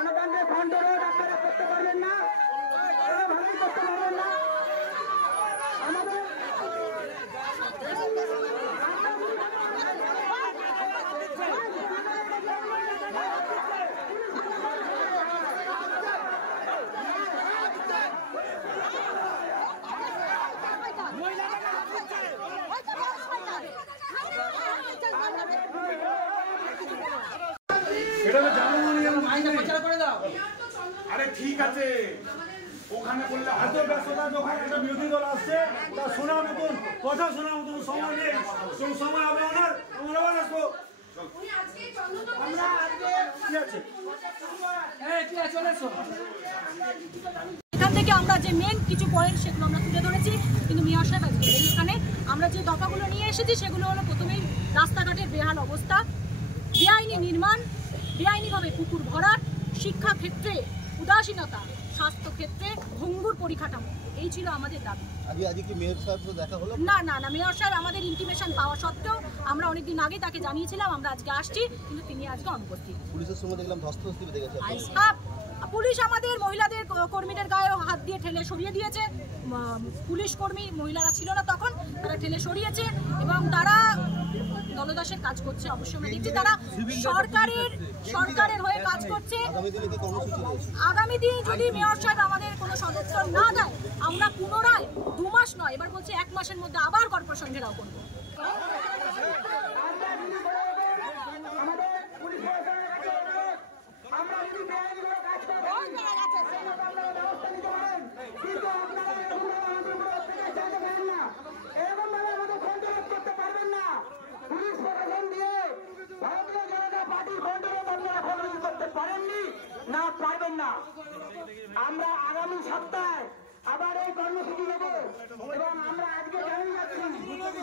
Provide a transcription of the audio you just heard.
গণতন্ত্রের খণ্ড রোধ আপনারা করতে পারবেন না, করতে পারবেন না। আমাদের আরে ঠিক আছে, ওখানে বললে এত ব্যস্ততা যখন একটা বিরোধী দল আসছে তা শোনার মতন কথা শোনার মতন সময় নেই। সেই সময় হবে ওনার, আমরা আবার আসবো। এখান থেকে আমরা যে মেন কিছু পয়েন্ট সেগুলো আমরা তুলে ধরেছি, কিন্তু মেয়র সাহেব আজকে এখানে আমরা যে দফাগুলো নিয়ে এসেছি সেগুলো হলো প্রথমেই রাস্তাঘাটের বেহাল অবস্থা, বেআইনি নির্মাণ, বেআইনিভাবে পুকুর ভরাট, শিক্ষা ক্ষেত্রে উদাসীনতা, স্বাস্থ্য ক্ষেত্রে ভঙ্গুর পরিকাঠামো, এই ছিল আমাদের দাবি। আজকে কি মেয়র সাহেব তো দেখা হলো? না না না, মেয়র সাহেব আমাদের ইন্টিমেশন পাওয়া সত্ত্বেও আমরা অনেকদিন আগে তাকে জানিয়েছিলাম আমরা আজকে আসছি, কিন্তু তিনি আজকে অনুপস্থিত। পুলিশের সঙ্গে দেখলাম ধস্তাধস্তি বেঁধে গেছে। পুলিশ আমাদের মহিলাদের কর্মীদের গায়ে হাত দিয়ে ঠেলে সরিয়ে দিয়েছে। পুলিশ কর্মী মহিলারা ছিল না তখন, তারা ঠেলে সরিয়েছে এবং তারা দলদাসের কাজ করছে। অবশ্যই আমরা দেখছি তারা সরকারের হয়ে কাজ করছে। আগামী দিন যদি মেয়র সাহেব আমাদের কোনো সদস্য না দেয়, আমরা পুনরায় 2 মাস নয়, এবার বলছি 1 মাসের মধ্যে আবার কর্পোরেশন ঘেরাও করবো। না পারবেন না। আমরা আগামী সপ্তাহে আবার এই কর্মসূচি নেব এবং আমরা আজকে জানিয়ে যাচ্ছি পুলিশ